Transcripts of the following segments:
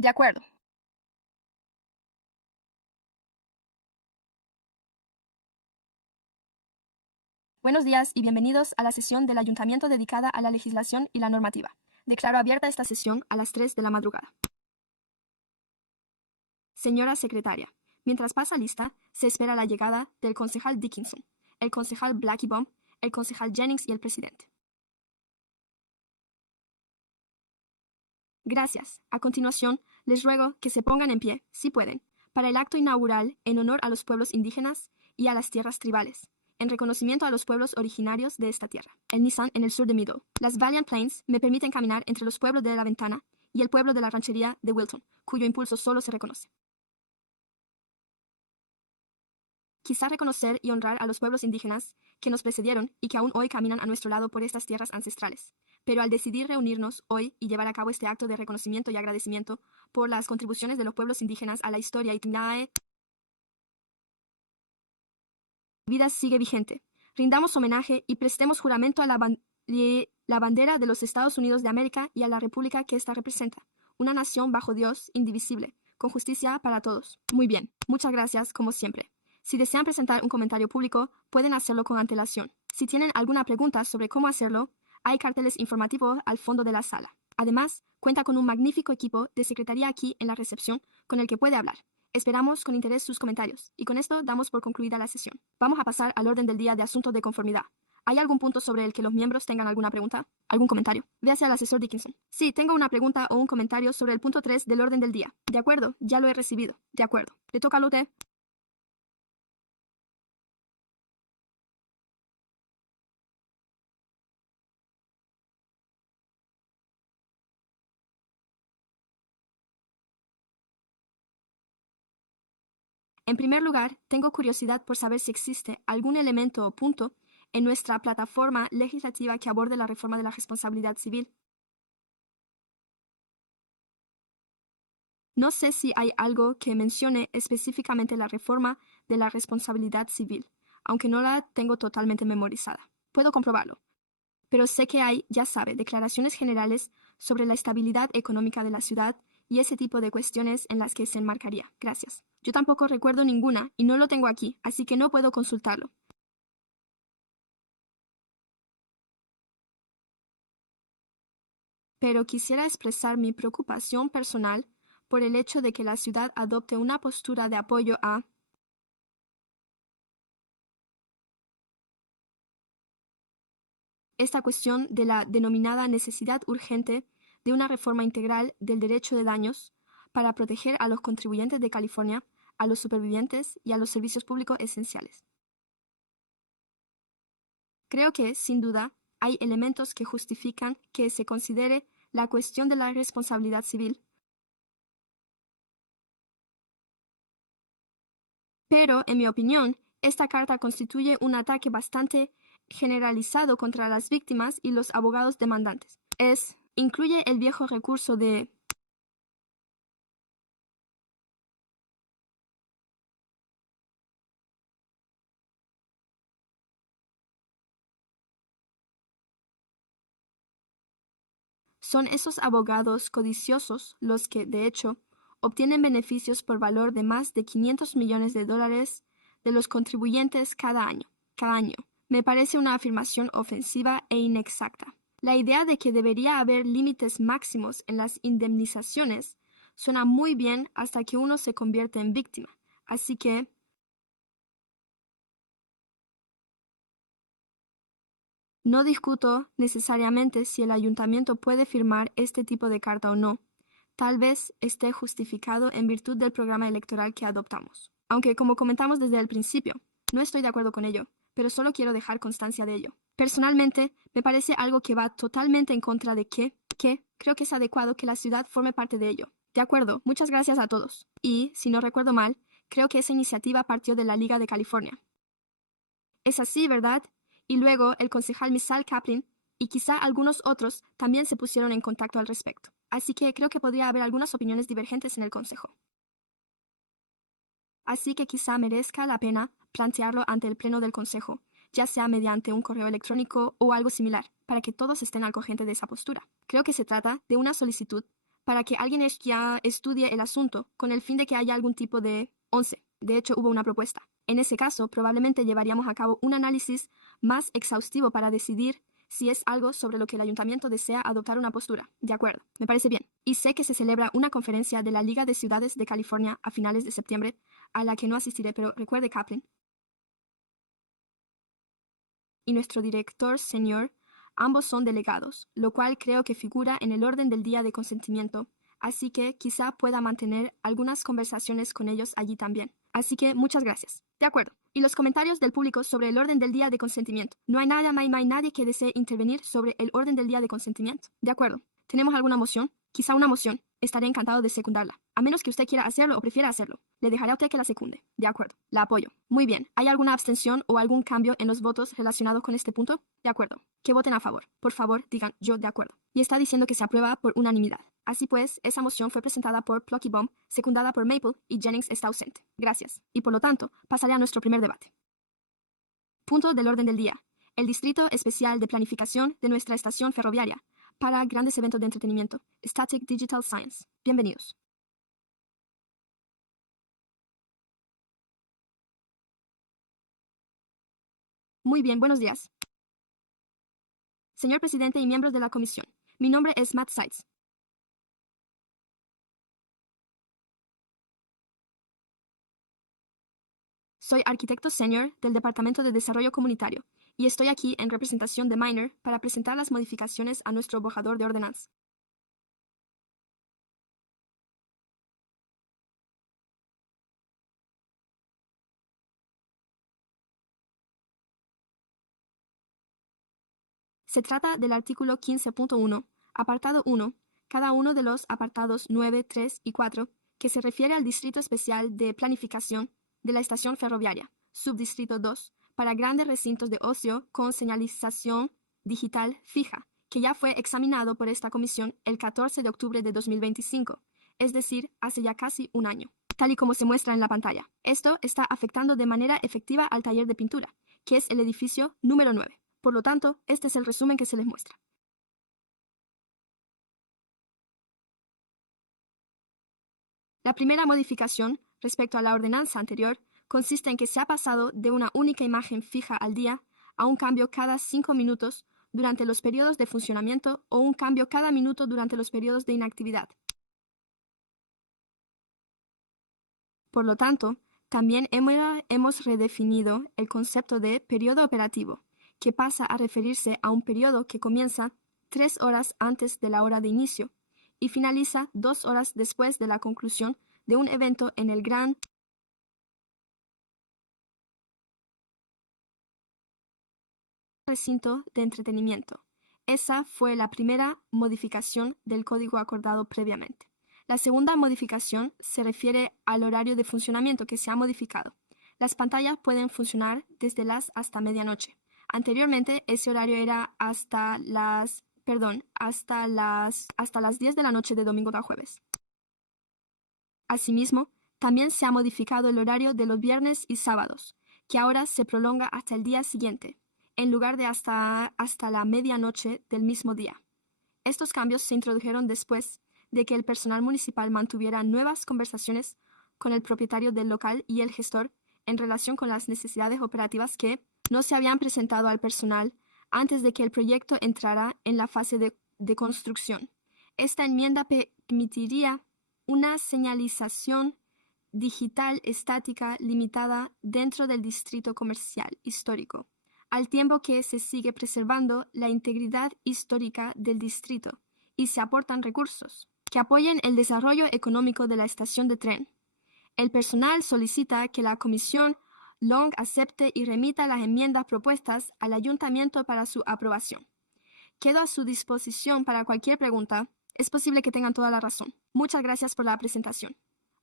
De acuerdo. Buenos días y bienvenidos a la sesión del Ayuntamiento dedicada a la legislación y la normativa. Declaro abierta esta sesión a las 3 de la madrugada. Señora secretaria, mientras pasa lista, se espera la llegada del concejal Dickinson, el concejal Blackie-Bomb, el concejal Jennings y el presidente. Gracias. A continuación, les ruego que se pongan en pie, si pueden, para el acto inaugural en honor a los pueblos indígenas y a las tierras tribales, en reconocimiento a los pueblos originarios de esta tierra. El Nissan en el sur de Meadow. Las Valiant Plains me permiten caminar entre los pueblos de La Ventana y el pueblo de la ranchería de Wilton, cuyo impulso solo se reconoce. Quizá reconocer y honrar a los pueblos indígenas que nos precedieron y que aún hoy caminan a nuestro lado por estas tierras ancestrales. Pero al decidir reunirnos hoy y llevar a cabo este acto de reconocimiento y agradecimiento por las contribuciones de los pueblos indígenas a la historia y la vida sigue vigente. Rindamos homenaje y prestemos juramento a la bandera de los Estados Unidos de América y a la república que ésta representa. Una nación bajo Dios, indivisible, con justicia para todos. Muy bien, muchas gracias, como siempre. Si desean presentar un comentario público, pueden hacerlo con antelación. Si tienen alguna pregunta sobre cómo hacerlo, hay carteles informativos al fondo de la sala. Además, cuenta con un magnífico equipo de secretaría aquí en la recepción con el que puede hablar. Esperamos con interés sus comentarios, y con esto damos por concluida la sesión. Vamos a pasar al orden del día de asuntos de conformidad. ¿Hay algún punto sobre el que los miembros tengan alguna pregunta? ¿Algún comentario? Véase al asesor Dickinson. Sí, tengo una pregunta o un comentario sobre el punto 3 del orden del día. De acuerdo, ya lo he recibido. De acuerdo. ¿Le toca a usted? En primer lugar, tengo curiosidad por saber si existe algún elemento o punto en nuestra plataforma legislativa que aborde la reforma de la responsabilidad civil. No sé si hay algo que mencione específicamente la reforma de la responsabilidad civil, aunque no la tengo totalmente memorizada. Puedo comprobarlo. Pero sé que hay, ya sabe, declaraciones generales sobre la estabilidad económica de la ciudad y ese tipo de cuestiones en las que se enmarcaría. Gracias. Yo tampoco recuerdo ninguna y no lo tengo aquí, así que no puedo consultarlo. Pero quisiera expresar mi preocupación personal por el hecho de que la ciudad adopte una postura de apoyo a esta cuestión de la denominada necesidad urgente de una reforma integral del derecho de daños para proteger a los contribuyentes de California, a los supervivientes y a los servicios públicos esenciales. Creo que, sin duda, hay elementos que justifican que se considere la cuestión de la responsabilidad civil, pero, en mi opinión, esta carta constituye un ataque bastante generalizado contra las víctimas y los abogados demandantes. Incluye el viejo recurso de son esos abogados codiciosos los que, de hecho, obtienen beneficios por valor de más de 500 millones de dólares de los contribuyentes cada año. Me parece una afirmación ofensiva e inexacta. La idea de que debería haber límites máximos en las indemnizaciones suena muy bien hasta que uno se convierte en víctima. Así que no discuto necesariamente si el ayuntamiento puede firmar este tipo de carta o no. Tal vez esté justificado en virtud del programa electoral que adoptamos. Aunque, como comentamos desde el principio, no estoy de acuerdo con ello, pero solo quiero dejar constancia de ello. Personalmente, me parece algo que va totalmente en contra de que creo que es adecuado que la ciudad forme parte de ello. De acuerdo, muchas gracias a todos. Y, si no recuerdo mal, creo que esa iniciativa partió de la Liga de California. Es así, ¿verdad? Y luego el concejal Misal Kaplan y quizá algunos otros también se pusieron en contacto al respecto. Así que creo que podría haber algunas opiniones divergentes en el consejo. Así que quizá merezca la pena plantearlo ante el pleno del consejo, ya sea mediante un correo electrónico o algo similar, para que todos estén al corriente de esa postura. Creo que se trata de una solicitud para que alguien ya estudie el asunto con el fin de que haya algún tipo de 11. De hecho, hubo una propuesta. En ese caso, probablemente llevaríamos a cabo un análisis más exhaustivo para decidir si es algo sobre lo que el ayuntamiento desea adoptar una postura. De acuerdo, me parece bien. Y sé que se celebra una conferencia de la Liga de Ciudades de California a finales de septiembre, a la que no asistiré, pero recuerde, Kaplan y nuestro director, señor, ambos son delegados, lo cual creo que figura en el orden del día de consentimiento, así que quizá pueda mantener algunas conversaciones con ellos allí también. Así que muchas gracias. De acuerdo. Y los comentarios del público sobre el orden del día de consentimiento. No hay nadie que desee intervenir sobre el orden del día de consentimiento. De acuerdo. ¿Tenemos alguna moción? Quizá una moción. Estaré encantado de secundarla, a menos que usted quiera hacerlo o prefiera hacerlo. Le dejaré a usted que la secunde. De acuerdo. La apoyo. Muy bien. ¿Hay alguna abstención o algún cambio en los votos relacionados con este punto? De acuerdo. Que voten a favor. Por favor, digan yo de acuerdo. Y está diciendo que se aprueba por unanimidad. Así pues, esa moción fue presentada por Plucky Bomb, secundada por Maple, y Jennings está ausente. Gracias. Y por lo tanto, pasaré a nuestro primer debate. Punto del orden del día. El Distrito Especial de Planificación de nuestra estación ferroviaria para grandes eventos de entretenimiento. Static Digital Science. Bienvenidos. Muy bien, buenos días. Señor presidente y miembros de la comisión, mi nombre es Matt Seitz. Soy arquitecto senior del Departamento de Desarrollo Comunitario y estoy aquí en representación de Miner para presentar las modificaciones a nuestro borrador de ordenanza. Se trata del artículo 15.1, apartado 1, cada uno de los apartados 9, 3 y 4, que se refiere al Distrito Especial de Planificación de la Estación Ferroviaria, Subdistrito 2, para grandes recintos de ocio con señalización digital fija, que ya fue examinado por esta comisión el 14 de octubre de 2025, es decir, hace ya casi un año, tal y como se muestra en la pantalla. Esto está afectando de manera efectiva al taller de pintura, que es el edificio número 9. Por lo tanto, este es el resumen que se les muestra. La primera modificación, respecto a la ordenanza anterior, consiste en que se ha pasado de una única imagen fija al día a un cambio cada 5 minutos durante los periodos de funcionamiento o un cambio cada minuto durante los periodos de inactividad. Por lo tanto, también hemos redefinido el concepto de periodo operativo, que pasa a referirse a un periodo que comienza 3 horas antes de la hora de inicio y finaliza 2 horas después de la conclusión de un evento en el gran recinto de entretenimiento. Esa fue la primera modificación del código acordado previamente. La segunda modificación se refiere al horario de funcionamiento que se ha modificado. Las pantallas pueden funcionar desde las hasta medianoche. Anteriormente ese horario era hasta las 10 de la noche de domingo a jueves. Asimismo, también se ha modificado el horario de los viernes y sábados, que ahora se prolonga hasta el día siguiente, en lugar de hasta la medianoche del mismo día. Estos cambios se introdujeron después de que el personal municipal mantuviera nuevas conversaciones con el propietario del local y el gestor en relación con las necesidades operativas que no se habían presentado al personal antes de que el proyecto entrara en la fase de construcción. Esta enmienda permitiría una señalización digital estática limitada dentro del distrito comercial histórico, al tiempo que se sigue preservando la integridad histórica del distrito y se aportan recursos que apoyen el desarrollo económico de la estación de tren. El personal solicita que la Comisión Long acepte y remita las enmiendas propuestas al ayuntamiento para su aprobación. Quedo a su disposición para cualquier pregunta. Es posible que tengan toda la razón. Muchas gracias por la presentación.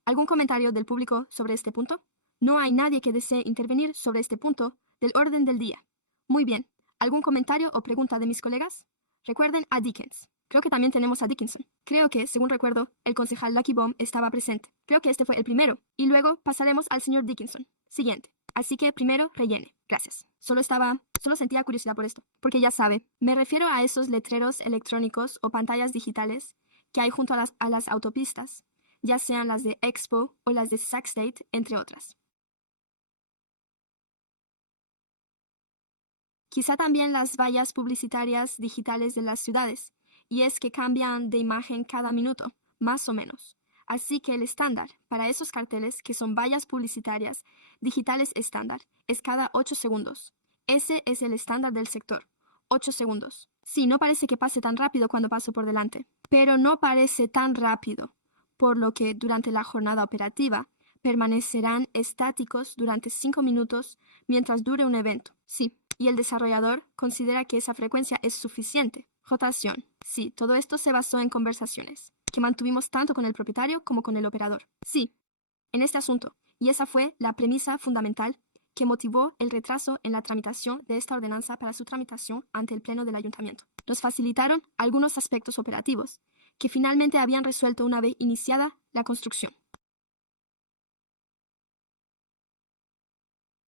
¿Algún comentario del público sobre este punto? No hay nadie que desee intervenir sobre este punto del orden del día. Muy bien. ¿Algún comentario o pregunta de mis colegas? Recuerden a Dickens. Creo que también tenemos a Dickinson. Creo que, según recuerdo, el concejal Lucky Bomb estaba presente. Creo que este fue el primero. Y luego pasaremos al señor Dickinson. Siguiente. Así que primero rellene. Gracias. Solo sentía curiosidad por esto. Porque ya sabe, me refiero a esos letreros electrónicos o pantallas digitales que hay junto a las autopistas, ya sean las de Expo o las de Sac State, entre otras. Quizá también las vallas publicitarias digitales de las ciudades, y es que cambian de imagen cada minuto, más o menos. Así que el estándar para esos carteles, que son vallas publicitarias digitales estándar, es cada 8 segundos. Ese es el estándar del sector. 8 segundos. Sí, no parece que pase tan rápido cuando paso por delante, pero no parece tan rápido, por lo que durante la jornada operativa permanecerán estáticos durante 5 minutos mientras dure un evento. Sí, y el desarrollador considera que esa frecuencia es suficiente. Rotación. Sí, todo esto se basó en conversaciones que mantuvimos tanto con el propietario como con el operador. Sí, en este asunto, y esa fue la premisa fundamental que motivó el retraso en la tramitación de esta ordenanza para su tramitación ante el Pleno del Ayuntamiento. Nos facilitaron algunos aspectos operativos que finalmente habían resuelto una vez iniciada la construcción.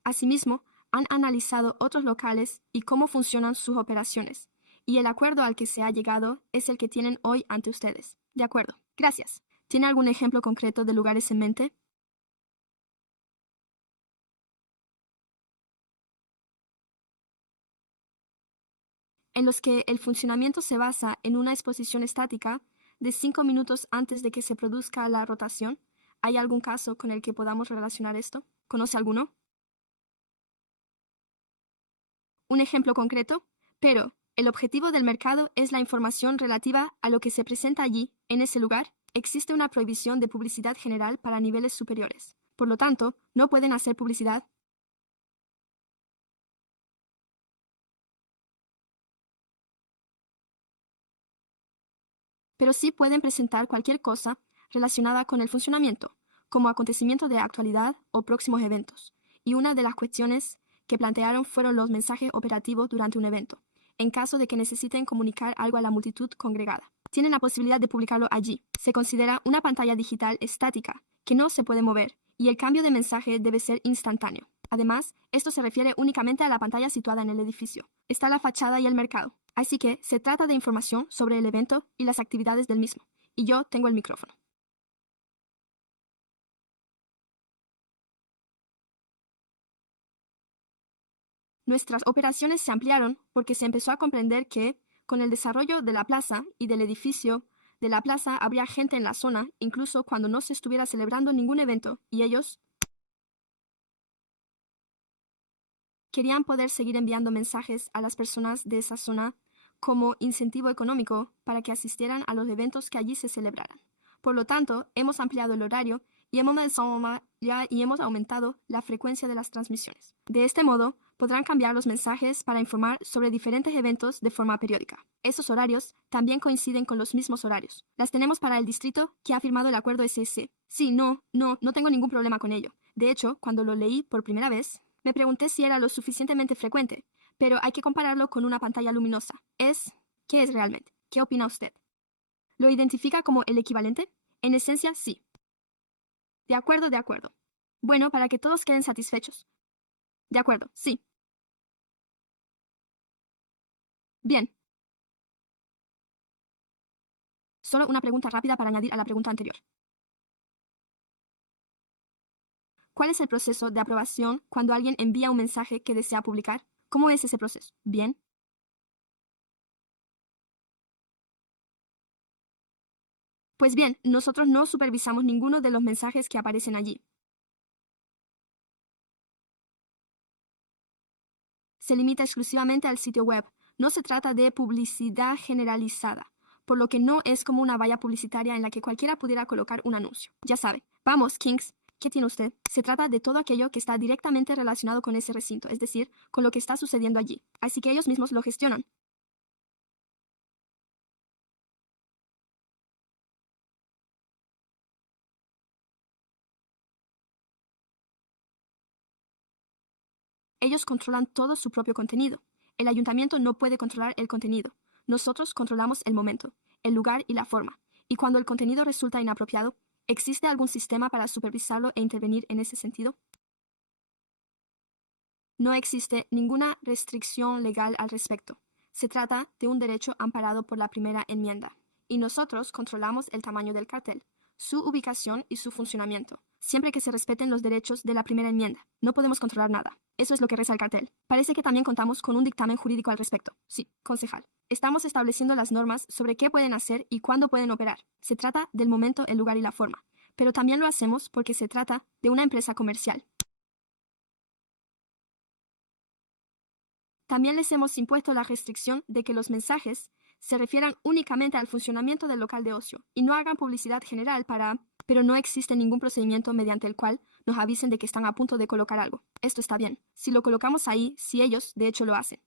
Asimismo, han analizado otros locales y cómo funcionan sus operaciones, y el acuerdo al que se ha llegado es el que tienen hoy ante ustedes. De acuerdo. Gracias. ¿Tiene algún ejemplo concreto de lugares en mente? En los que el funcionamiento se basa en una exposición estática de 5 minutos antes de que se produzca la rotación. ¿Hay algún caso con el que podamos relacionar esto? ¿Conoce alguno? Un ejemplo concreto, pero el objetivo del mercado es la información relativa a lo que se presenta allí, en ese lugar. Existe una prohibición de publicidad general para niveles superiores. Por lo tanto, no pueden hacer publicidad. Pero sí pueden presentar cualquier cosa relacionada con el funcionamiento, como acontecimiento de actualidad o próximos eventos. Y una de las cuestiones que plantearon fueron los mensajes operativos durante un evento, en caso de que necesiten comunicar algo a la multitud congregada. Tienen la posibilidad de publicarlo allí. Se considera una pantalla digital estática, que no se puede mover, y el cambio de mensaje debe ser instantáneo. Además, esto se refiere únicamente a la pantalla situada en el edificio. Está la fachada y el mercado. Así que se trata de información sobre el evento y las actividades del mismo. Y yo tengo el micrófono. Nuestras operaciones se ampliaron porque se empezó a comprender que, con el desarrollo de la plaza y del edificio de la plaza, habría gente en la zona, incluso cuando no se estuviera celebrando ningún evento, y ellos querían poder seguir enviando mensajes a las personas de esa zona como incentivo económico para que asistieran a los eventos que allí se celebraran. Por lo tanto, hemos ampliado el horario y hemos aumentado la frecuencia de las transmisiones. De este modo, podrán cambiar los mensajes para informar sobre diferentes eventos de forma periódica. Esos horarios también coinciden con los mismos horarios. Las tenemos para el distrito que ha firmado el acuerdo SS. Sí, no tengo ningún problema con ello. De hecho, cuando lo leí por primera vez, me pregunté si era lo suficientemente frecuente, pero hay que compararlo con una pantalla luminosa. ¿Qué es realmente? ¿Qué opina usted? ¿Lo identifica como el equivalente? En esencia, sí. De acuerdo, de acuerdo. Bueno, para que todos queden satisfechos. De acuerdo, sí. Bien. Solo una pregunta rápida para añadir a la pregunta anterior. ¿Cuál es el proceso de aprobación cuando alguien envía un mensaje que desea publicar? ¿Cómo es ese proceso? Bien. Pues bien, nosotros no supervisamos ninguno de los mensajes que aparecen allí. Se limita exclusivamente al sitio web. No se trata de publicidad generalizada, por lo que no es como una valla publicitaria en la que cualquiera pudiera colocar un anuncio. Ya sabe. Vamos, Kings. ¿Qué tiene usted? Se trata de todo aquello que está directamente relacionado con ese recinto, es decir, con lo que está sucediendo allí. Así que ellos mismos lo gestionan. Ellos controlan todo su propio contenido. El ayuntamiento no puede controlar el contenido. Nosotros controlamos el momento, el lugar y la forma. Y cuando el contenido resulta inapropiado, ¿existe algún sistema para supervisarlo e intervenir en ese sentido? No existe ninguna restricción legal al respecto. Se trata de un derecho amparado por la primera enmienda. y nosotros controlamos el tamaño del cartel, su ubicación y su funcionamiento, siempre que se respeten los derechos de la primera enmienda. No podemos controlar nada. Eso es lo que reza el cartel. Parece que también contamos con un dictamen jurídico al respecto. Sí, concejal. Estamos estableciendo las normas sobre qué pueden hacer y cuándo pueden operar. Se trata del momento, el lugar y la forma. Pero también lo hacemos porque se trata de una empresa comercial. También les hemos impuesto la restricción de que los mensajes se refieran únicamente al funcionamiento del local de ocio y no hagan publicidad general pero no existe ningún procedimiento mediante el cual nos avisen de que están a punto de colocar algo. Esto está bien. Si lo colocamos ahí, si ellos, de hecho, lo hacen.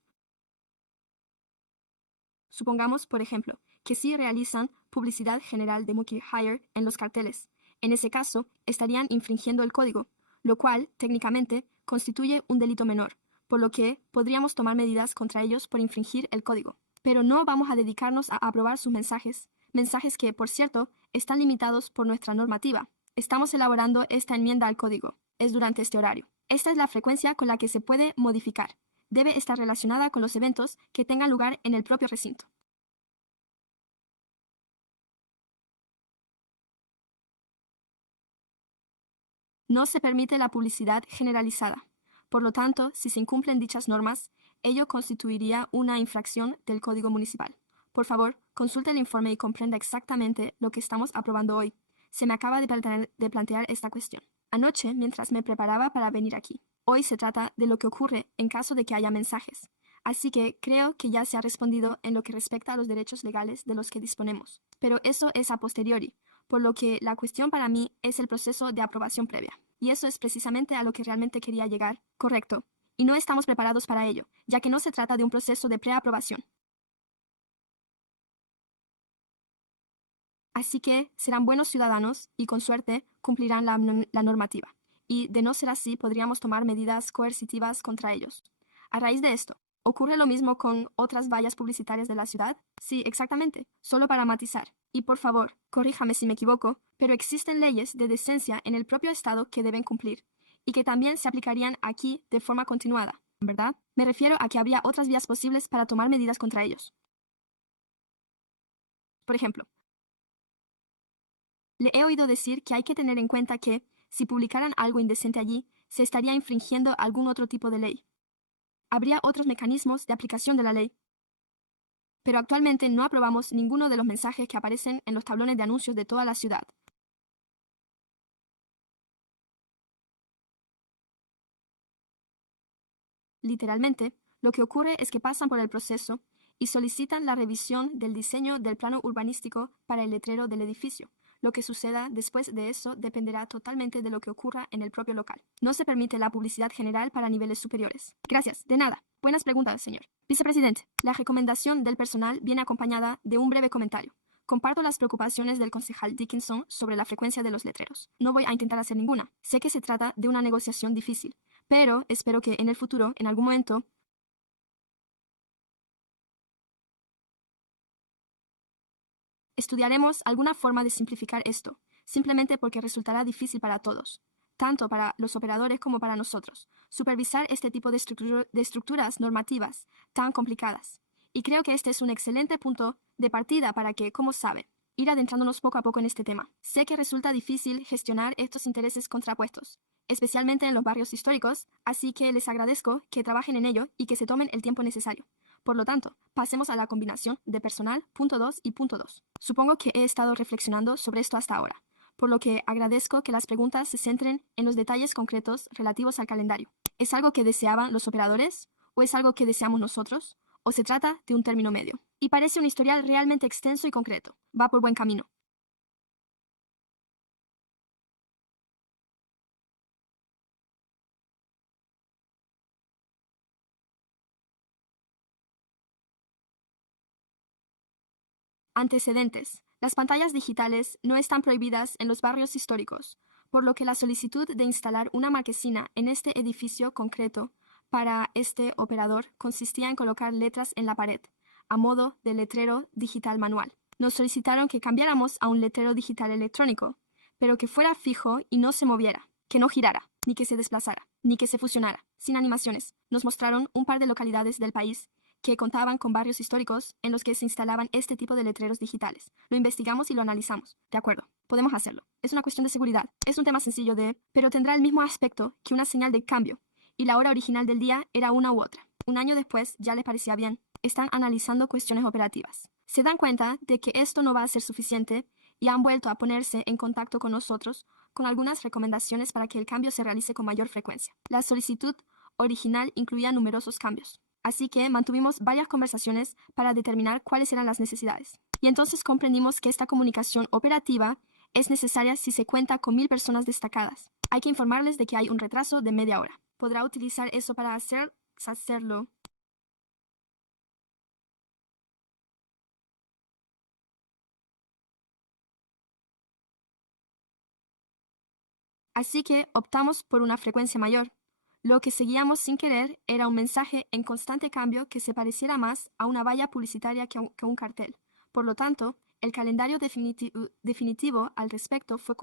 Supongamos, por ejemplo, que sí realizan publicidad general de Mookie Hire en los carteles. En ese caso, estarían infringiendo el código, lo cual, técnicamente, constituye un delito menor, por lo que podríamos tomar medidas contra ellos por infringir el código. Pero no vamos a dedicarnos a aprobar sus mensajes que, por cierto, están limitados por nuestra normativa. Estamos elaborando esta enmienda al código. Es durante este horario. Esta es la frecuencia con la que se puede modificar. Debe estar relacionada con los eventos que tengan lugar en el propio recinto. No se permite la publicidad generalizada. Por lo tanto, si se incumplen dichas normas, ello constituiría una infracción del Código Municipal. Por favor, consulte el informe y comprenda exactamente lo que estamos aprobando hoy. Se me acaba de plantear esta cuestión anoche mientras me preparaba para venir aquí. Hoy se trata de lo que ocurre en caso de que haya mensajes. Así que creo que ya se ha respondido en lo que respecta a los derechos legales de los que disponemos. Pero eso es a posteriori, por lo que la cuestión para mí es el proceso de aprobación previa. Y eso es precisamente a lo que realmente quería llegar. Correcto. Y no estamos preparados para ello, ya que no se trata de un proceso de preaprobación. Así que serán buenos ciudadanos y, con suerte, cumplirán la normativa. Y, de no ser así, podríamos tomar medidas coercitivas contra ellos. A raíz de esto, ¿ocurre lo mismo con otras vallas publicitarias de la ciudad? Sí, exactamente, solo para matizar. Y por favor, corríjame si me equivoco, pero existen leyes de decencia en el propio estado que deben cumplir, y que también se aplicarían aquí de forma continuada, ¿verdad? Me refiero a que habría otras vías posibles para tomar medidas contra ellos. Por ejemplo, le he oído decir que hay que tener en cuenta que, si publicaran algo indecente allí, se estaría infringiendo algún otro tipo de ley. Habría otros mecanismos de aplicación de la ley. Pero actualmente no aprobamos ninguno de los mensajes que aparecen en los tablones de anuncios de toda la ciudad. Literalmente, lo que ocurre es que pasan por el proceso y solicitan la revisión del diseño del plano urbanístico para el letrero del edificio. Lo que suceda después de eso dependerá totalmente de lo que ocurra en el propio local. No se permite la publicidad general para niveles superiores. Gracias, de nada. Buenas preguntas, señor. Vicepresidente, la recomendación del personal viene acompañada de un breve comentario. Comparto las preocupaciones del concejal Dickinson sobre la frecuencia de los letreros. No voy a intentar hacer ninguna. Sé que se trata de una negociación difícil, pero espero que en el futuro, en algún momento, estudiaremos alguna forma de simplificar esto, simplemente porque resultará difícil para todos, tanto para los operadores como para nosotros, supervisar este tipo de estructuras normativas tan complicadas. Y creo que este es un excelente punto de partida para que, como sabe, ir adentrándonos poco a poco en este tema. Sé que resulta difícil gestionar estos intereses contrapuestos, especialmente en los barrios históricos, así que les agradezco que trabajen en ello y que se tomen el tiempo necesario. Por lo tanto, pasemos a la combinación de personal punto 2 y punto 2. Supongo que he estado reflexionando sobre esto hasta ahora, por lo que agradezco que las preguntas se centren en los detalles concretos relativos al calendario. ¿Es algo que deseaban los operadores? ¿O es algo que deseamos nosotros? ¿O se trata de un término medio? Y parece un historial realmente extenso y concreto. Va por buen camino. Antecedentes. Las pantallas digitales no están prohibidas en los barrios históricos, por lo que la solicitud de instalar una marquesina en este edificio concreto para este operador consistía en colocar letras en la pared, a modo de letrero digital manual. Nos solicitaron que cambiáramos a un letrero digital electrónico, pero que fuera fijo y no se moviera, que no girara, ni que se desplazara, ni que se fusionara, sin animaciones. Nos mostraron un par de localidades del país que contaban con barrios históricos en los que se instalaban este tipo de letreros digitales. Lo investigamos y lo analizamos. De acuerdo, podemos hacerlo. Es una cuestión de seguridad. Es un tema sencillo pero tendrá el mismo aspecto que una señal de cambio, y la hora original del día era una u otra. Un año después ya les parecía bien. Están analizando cuestiones operativas. Se dan cuenta de que esto no va a ser suficiente y han vuelto a ponerse en contacto con nosotros con algunas recomendaciones para que el cambio se realice con mayor frecuencia. La solicitud original incluía numerosos cambios. Así que mantuvimos varias conversaciones para determinar cuáles eran las necesidades. Y entonces comprendimos que esta comunicación operativa es necesaria si se cuenta con 1000 personas destacadas. Hay que informarles de que hay un retraso de media hora. ¿Podrá utilizar eso para hacerlo? Así que optamos por una frecuencia mayor. Lo que seguíamos sin querer era un mensaje en constante cambio que se pareciera más a una valla publicitaria que un cartel. Por lo tanto, el calendario definitivo al respecto fue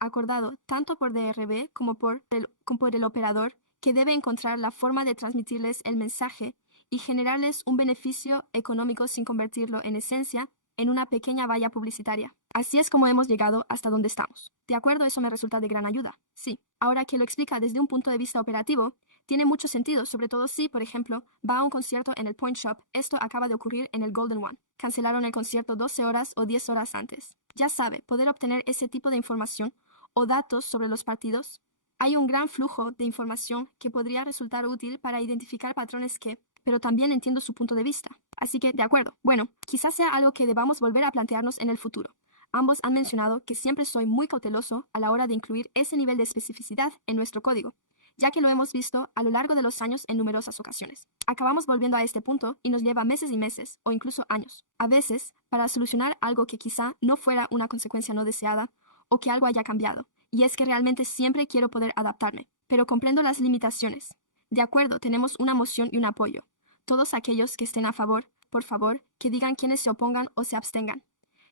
acordado tanto por DRB como por el operador, que debe encontrar la forma de transmitirles el mensaje y generarles un beneficio económico sin convertirlo en esencia en una pequeña valla publicitaria. Así es como hemos llegado hasta donde estamos. De acuerdo, eso me resulta de gran ayuda. Sí, ahora que lo explica desde un punto de vista operativo, tiene mucho sentido, sobre todo si, por ejemplo, va a un concierto en el Point Shop. Esto acaba de ocurrir en el Golden One. Cancelaron el concierto 12 horas o 10 horas antes. Ya sabe, poder obtener ese tipo de información o datos sobre los partidos. Hay un gran flujo de información que podría resultar útil para identificar patrones pero también entiendo su punto de vista. Así que, de acuerdo. Bueno, quizás sea algo que debamos volver a plantearnos en el futuro. Ambos han mencionado que siempre soy muy cauteloso a la hora de incluir ese nivel de especificidad en nuestro código, ya que lo hemos visto a lo largo de los años en numerosas ocasiones. Acabamos volviendo a este punto y nos lleva meses y meses, o incluso años, a veces, para solucionar algo que quizá no fuera una consecuencia no deseada, o que algo haya cambiado. Y es que realmente siempre quiero poder adaptarme, pero comprendo las limitaciones. De acuerdo, tenemos una moción y un apoyo. Todos aquellos que estén a favor, por favor, que digan quienes se opongan o se abstengan.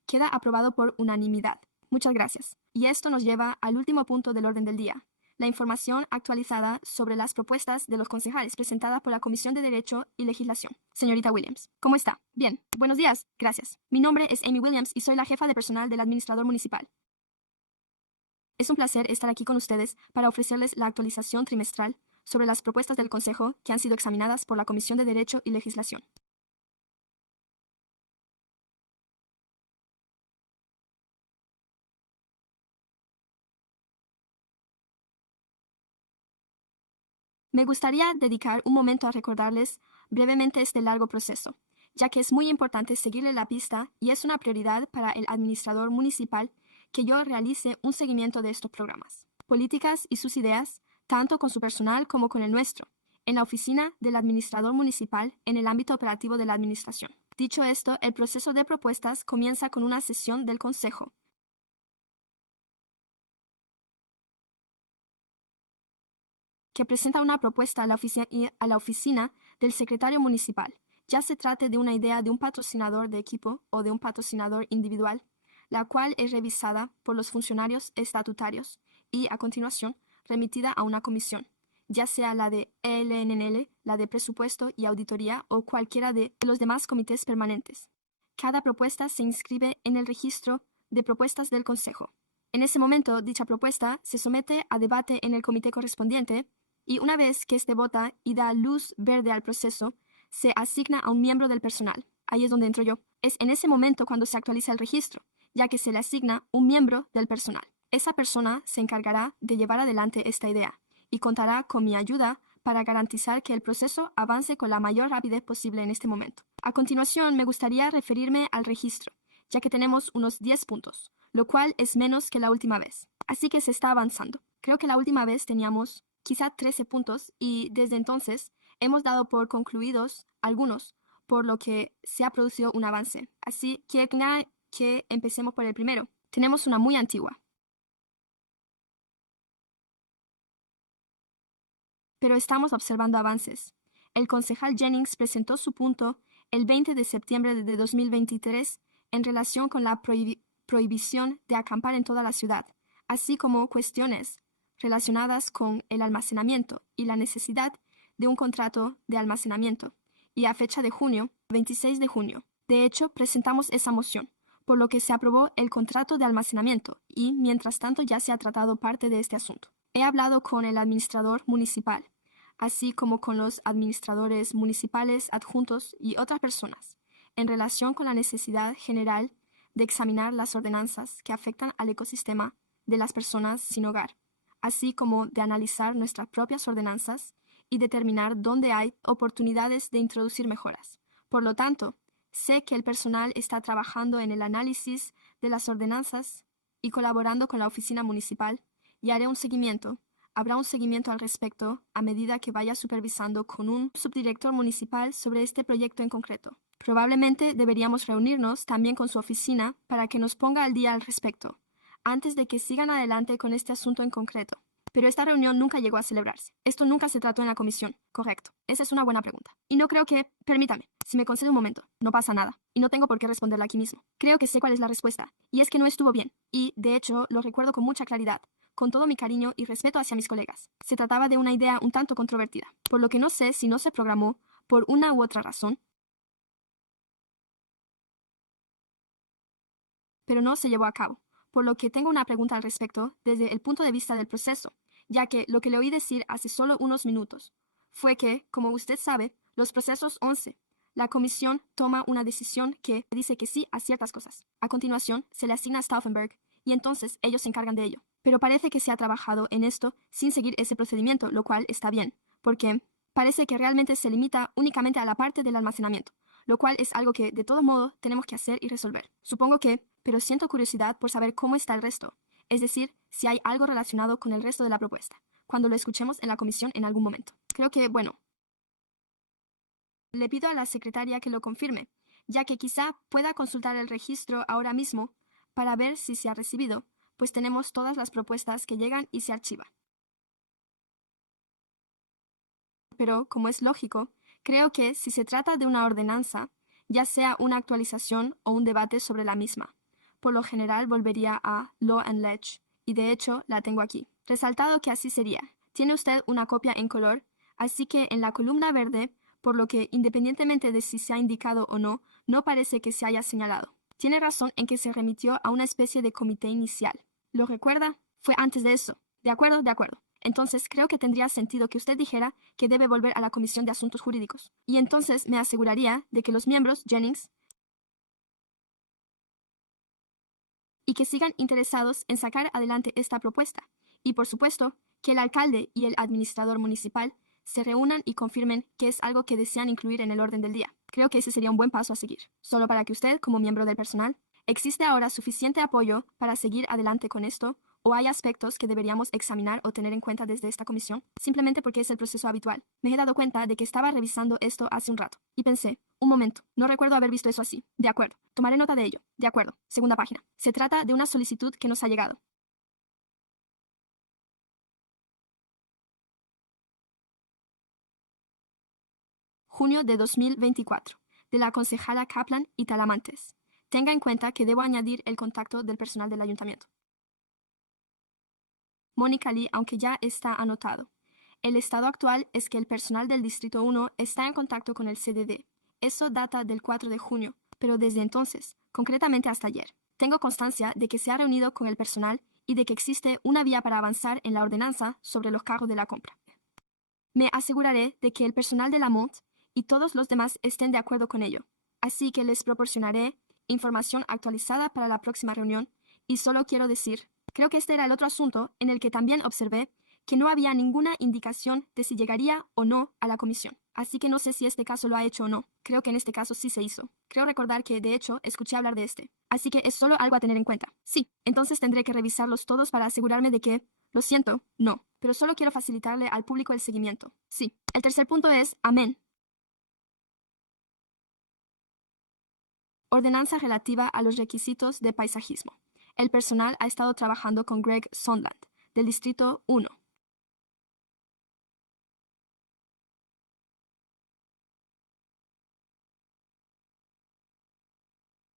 Queda aprobado por unanimidad. Muchas gracias. Y esto nos lleva al último punto del orden del día. La información actualizada sobre las propuestas de los concejales presentadas por la Comisión de Derecho y Legislación. Señorita Williams, ¿cómo está? Bien. Buenos días. Gracias. Mi nombre es Amy Williams y soy la jefa de personal del administrador municipal. Es un placer estar aquí con ustedes para ofrecerles la actualización trimestral sobre las propuestas del Consejo que han sido examinadas por la Comisión de Derecho y Legislación. Me gustaría dedicar un momento a recordarles brevemente este largo proceso, ya que es muy importante seguirle la pista y es una prioridad para el administrador municipal que yo realice un seguimiento de estos programas, políticas y sus ideas, tanto con su personal como con el nuestro, en la oficina del administrador municipal en el ámbito operativo de la administración. Dicho esto, el proceso de propuestas comienza con una sesión del Consejo, que presenta una propuesta a la oficina del secretario municipal, ya se trate de una idea de un patrocinador de equipo o de un patrocinador individual, la cual es revisada por los funcionarios estatutarios y, a continuación, remitida a una comisión, ya sea la de ELNL, la de presupuesto y auditoría o cualquiera de los demás comités permanentes. Cada propuesta se inscribe en el registro de propuestas del Consejo. En ese momento, dicha propuesta se somete a debate en el comité correspondiente y una vez que éste vota y da luz verde al proceso, se asigna a un miembro del personal. Ahí es donde entro yo. Es en ese momento cuando se actualiza el registro, ya que se le asigna un miembro del personal. Esa persona se encargará de llevar adelante esta idea y contará con mi ayuda para garantizar que el proceso avance con la mayor rapidez posible en este momento. A continuación, me gustaría referirme al registro, ya que tenemos unos 10 puntos, lo cual es menos que la última vez. Así que se está avanzando. Creo que la última vez teníamos quizá 13 puntos y desde entonces hemos dado por concluidos algunos, por lo que se ha producido un avance. Así que empecemos por el primero. Tenemos una muy antigua, pero estamos observando avances. El concejal Jennings presentó su punto el 20 de septiembre de 2023 en relación con la prohibición de acampar en toda la ciudad, así como cuestiones relacionadas con el almacenamiento y la necesidad de un contrato de almacenamiento, y a fecha de junio, 26 de junio. De hecho, presentamos esa moción, por lo que se aprobó el contrato de almacenamiento y, mientras tanto, ya se ha tratado parte de este asunto. He hablado con el administrador municipal, así como con los administradores municipales adjuntos y otras personas, en relación con la necesidad general de examinar las ordenanzas que afectan al ecosistema de las personas sin hogar, así como de analizar nuestras propias ordenanzas y determinar dónde hay oportunidades de introducir mejoras. Por lo tanto, sé que el personal está trabajando en el análisis de las ordenanzas y colaborando con la oficina municipal, y haré un seguimiento. Habrá un seguimiento al respecto a medida que vaya supervisando con un subdirector municipal sobre este proyecto en concreto. Probablemente deberíamos reunirnos también con su oficina para que nos ponga al día al respecto, antes de que sigan adelante con este asunto en concreto. Pero esta reunión nunca llegó a celebrarse. Esto nunca se trató en la comisión. Correcto. Esa es una buena pregunta. Y no creo que... Permítame, si me concede un momento. No pasa nada. Y no tengo por qué responderla aquí mismo. Creo que sé cuál es la respuesta. Y es que no estuvo bien. Y, de hecho, lo recuerdo con mucha claridad, con todo mi cariño y respeto hacia mis colegas. Se trataba de una idea un tanto controvertida, por lo que no sé si no se programó, por una u otra razón, pero no se llevó a cabo, por lo que tengo una pregunta al respecto desde el punto de vista del proceso, ya que lo que le oí decir hace solo unos minutos fue que, como usted sabe, los procesos 11, la comisión toma una decisión que dice que sí a ciertas cosas. A continuación, se le asigna a Stauffenberg y entonces ellos se encargan de ello. Pero parece que se ha trabajado en esto sin seguir ese procedimiento, lo cual está bien, porque parece que realmente se limita únicamente a la parte del almacenamiento, lo cual es algo que, de todo modo, tenemos que hacer y resolver. Supongo que, pero siento curiosidad por saber cómo está el resto, es decir, si hay algo relacionado con el resto de la propuesta, cuando lo escuchemos en la comisión en algún momento. Creo que, bueno, le pido a la secretaria que lo confirme, ya que quizá pueda consultar el registro ahora mismo para ver si se ha recibido, pues tenemos todas las propuestas que llegan y se archivan. Pero, como es lógico, creo que si se trata de una ordenanza, ya sea una actualización o un debate sobre la misma, por lo general volvería a Law and Ledge, y de hecho la tengo aquí. Resaltado que así sería. Tiene usted una copia en color, así que en la columna verde, por lo que independientemente de si se ha indicado o no, no parece que se haya señalado. Tiene razón en que se remitió a una especie de comité inicial. ¿Lo recuerda? Fue antes de eso. De acuerdo, de acuerdo. Entonces creo que tendría sentido que usted dijera que debe volver a la Comisión de Asuntos Jurídicos. Y entonces me aseguraría de que los miembros, Jennings, y que sigan interesados en sacar adelante esta propuesta. Y por supuesto, que el alcalde y el administrador municipal se reúnan y confirmen que es algo que desean incluir en el orden del día. Creo que ese sería un buen paso a seguir. Solo para que usted, como miembro del personal, ¿existe ahora suficiente apoyo para seguir adelante con esto? ¿O hay aspectos que deberíamos examinar o tener en cuenta desde esta comisión? Simplemente porque es el proceso habitual. Me he dado cuenta de que estaba revisando esto hace un rato. Y pensé, un momento, no recuerdo haber visto eso así. De acuerdo, tomaré nota de ello. De acuerdo, segunda página. Se trata de una solicitud que nos ha llegado. Junio de 2024, de la concejala Kaplan y Talamantes. Tenga en cuenta que debo añadir el contacto del personal del ayuntamiento. Mónica Lee, aunque ya está anotado. El estado actual es que el personal del Distrito 1 está en contacto con el CDD. Eso data del 4 de junio, pero desde entonces, concretamente hasta ayer, tengo constancia de que se ha reunido con el personal y de que existe una vía para avanzar en la ordenanza sobre los cargos de la compra. Me aseguraré de que el personal de Lamont y todos los demás estén de acuerdo con ello, así que les proporcionaré información actualizada para la próxima reunión. Y solo quiero decir, creo que este era el otro asunto en el que también observé que no había ninguna indicación de si llegaría o no a la comisión. Así que no sé si este caso lo ha hecho o no. Creo que en este caso sí se hizo. Creo recordar que, de hecho, escuché hablar de este. Así que es solo algo a tener en cuenta. Sí, entonces tendré que revisarlos todos para asegurarme de que, lo siento, no, pero solo quiero facilitarle al público el seguimiento. Sí. El tercer punto es, amén. Ordenanza relativa a los requisitos de paisajismo. El personal ha estado trabajando con Greg Sondland, del Distrito 1.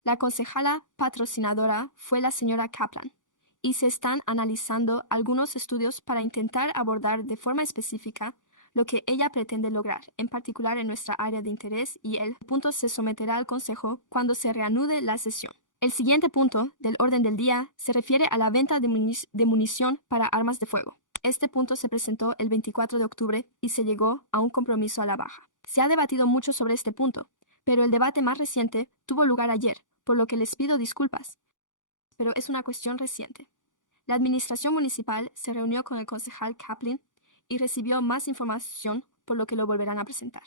La concejala patrocinadora fue la señora Kaplan, y se están analizando algunos estudios para intentar abordar de forma específica lo que ella pretende lograr, en particular en nuestra área de interés, y el punto se someterá al Consejo cuando se reanude la sesión. El siguiente punto del orden del día se refiere a la venta de munición para armas de fuego. Este punto se presentó el 24 de octubre y se llegó a un compromiso a la baja. Se ha debatido mucho sobre este punto, pero el debate más reciente tuvo lugar ayer, por lo que les pido disculpas, pero es una cuestión reciente. La administración municipal se reunió con el concejal Kaplan y recibió más información, por lo que lo volverán a presentar.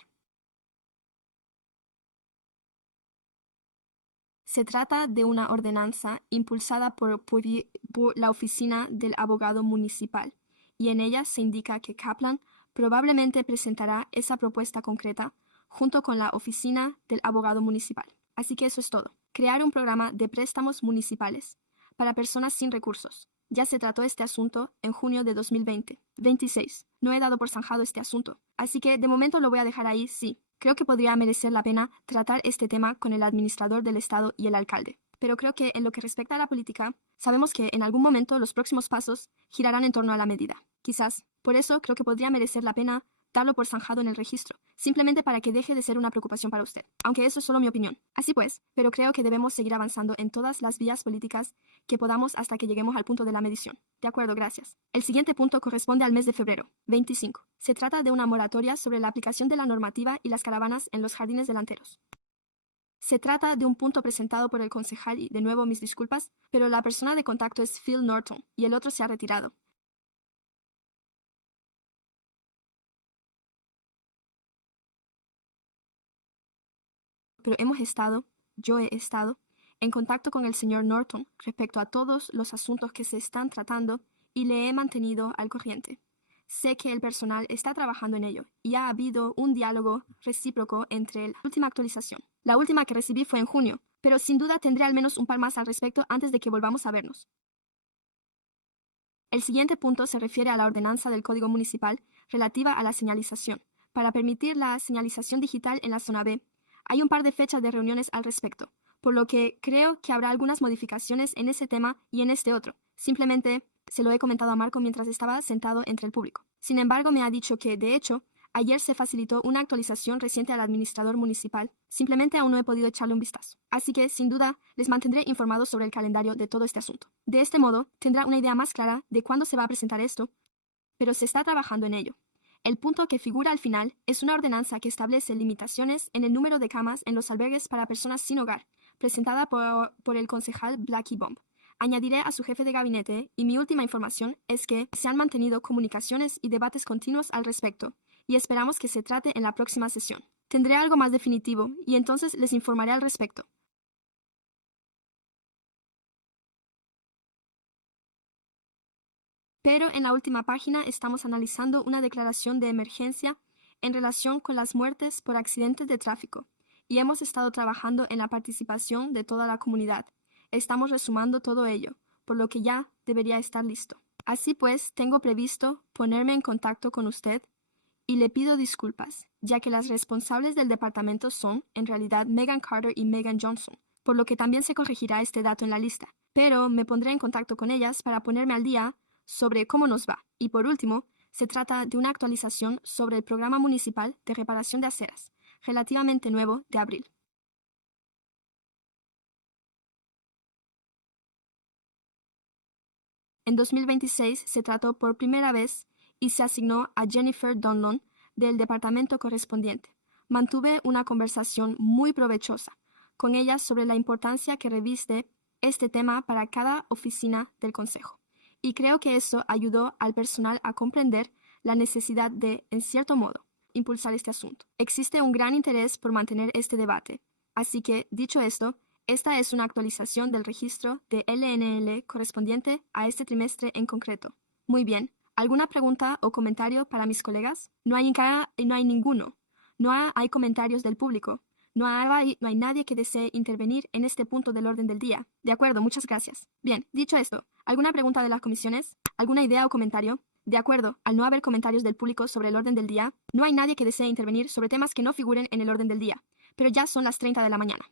Se trata de una ordenanza impulsada por la oficina del abogado municipal, y en ella se indica que Kaplan probablemente presentará esa propuesta concreta junto con la oficina del abogado municipal. Así que eso es todo. Crear un programa de préstamos municipales para personas sin recursos. Ya se trató este asunto en junio de 2020. 26. No he dado por zanjado este asunto. Así que de momento lo voy a dejar ahí, sí. Creo que podría merecer la pena tratar este tema con el administrador del estado y el alcalde. Pero creo que en lo que respecta a la política, sabemos que en algún momento los próximos pasos girarán en torno a la medida. Quizás. Por eso creo que podría merecer la pena darlo por zanjado en el registro, simplemente para que deje de ser una preocupación para usted, aunque eso es solo mi opinión. Así pues, pero creo que debemos seguir avanzando en todas las vías políticas que podamos hasta que lleguemos al punto de la medición. De acuerdo, gracias. El siguiente punto corresponde al mes de febrero, 25. Se trata de una moratoria sobre la aplicación de la normativa y las caravanas en los jardines delanteros. Se trata de un punto presentado por el concejal y, de nuevo, mis disculpas, pero la persona de contacto es Phil Norton y el otro se ha retirado. Pero yo he estado, en contacto con el señor Norton respecto a todos los asuntos que se están tratando y le he mantenido al corriente. Sé que el personal está trabajando en ello y ha habido un diálogo recíproco entre la última actualización. La última que recibí fue en junio, pero sin duda tendré al menos un par más al respecto antes de que volvamos a vernos. El siguiente punto se refiere a la ordenanza del Código Municipal relativa a la señalización. Para permitir la señalización digital en la zona B, hay un par de fechas de reuniones al respecto, por lo que creo que habrá algunas modificaciones en ese tema y en este otro. Simplemente se lo he comentado a Marco mientras estaba sentado entre el público. Sin embargo, me ha dicho que, de hecho, ayer se facilitó una actualización reciente al administrador municipal. Simplemente aún no he podido echarle un vistazo. Así que, sin duda, les mantendré informados sobre el calendario de todo este asunto. De este modo, tendrá una idea más clara de cuándo se va a presentar esto, pero se está trabajando en ello. El punto que figura al final es una ordenanza que establece limitaciones en el número de camas en los albergues para personas sin hogar, presentada por el concejal Blackie Bomb. Añadiré a su jefe de gabinete y mi última información es que se han mantenido comunicaciones y debates continuos al respecto, y esperamos que se trate en la próxima sesión. Tendré algo más definitivo y entonces les informaré al respecto. Pero en la última página estamos analizando una declaración de emergencia en relación con las muertes por accidentes de tráfico, y hemos estado trabajando en la participación de toda la comunidad. Estamos resumando todo ello, por lo que ya debería estar listo. Así pues, tengo previsto ponerme en contacto con usted y le pido disculpas, ya que las responsables del departamento son, en realidad, Megan Carter y Megan Johnson, por lo que también se corregirá este dato en la lista. Pero me pondré en contacto con ellas para ponerme al día sobre cómo nos va. Y por último, se trata de una actualización sobre el programa municipal de reparación de aceras, relativamente nuevo, de abril. En 2026 se trató por primera vez y se asignó a Jennifer Donlon del departamento correspondiente. Mantuve una conversación muy provechosa con ella sobre la importancia que reviste este tema para cada oficina del Consejo. Y creo que eso ayudó al personal a comprender la necesidad de, en cierto modo, impulsar este asunto. Existe un gran interés por mantener este debate. Así que, dicho esto, esta es una actualización del registro de LNL correspondiente a este trimestre en concreto. Muy bien. ¿Alguna pregunta o comentario para mis colegas? No hay ninguno. No hay comentarios del público. No hay nadie que desee intervenir en este punto del orden del día. De acuerdo, muchas gracias. Bien, dicho esto, ¿alguna pregunta de las comisiones? ¿Alguna idea o comentario? De acuerdo, al no haber comentarios del público sobre el orden del día, no hay nadie que desee intervenir sobre temas que no figuren en el orden del día. Pero ya son las 30 de la mañana.